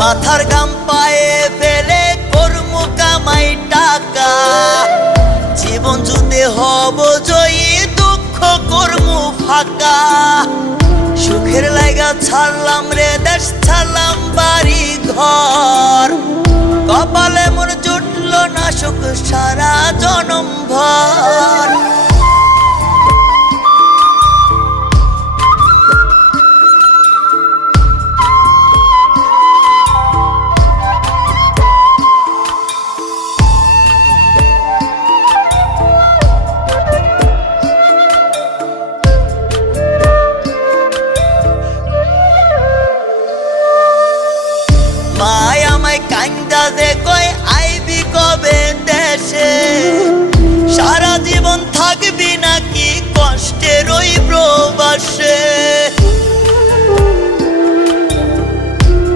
মাথার গাম পায়ে ফেলে কর্মু কামাই টাকা, জীবন যুদ্ধে হব জয়ী, দুঃখ কর্মু ফাঁকা। সুখের লাইগা ছাড়লাম রে দেশ, ছাড়লাম বাড়ি ঘর, কপালে মোর জুটল না সুখ সারা জনম ভর। মায় আমায় কান্দা দে কয় আইবি কবে দেশে, সারা জীবন থাকবি নাকি কষ্টের ওই প্রবাসে।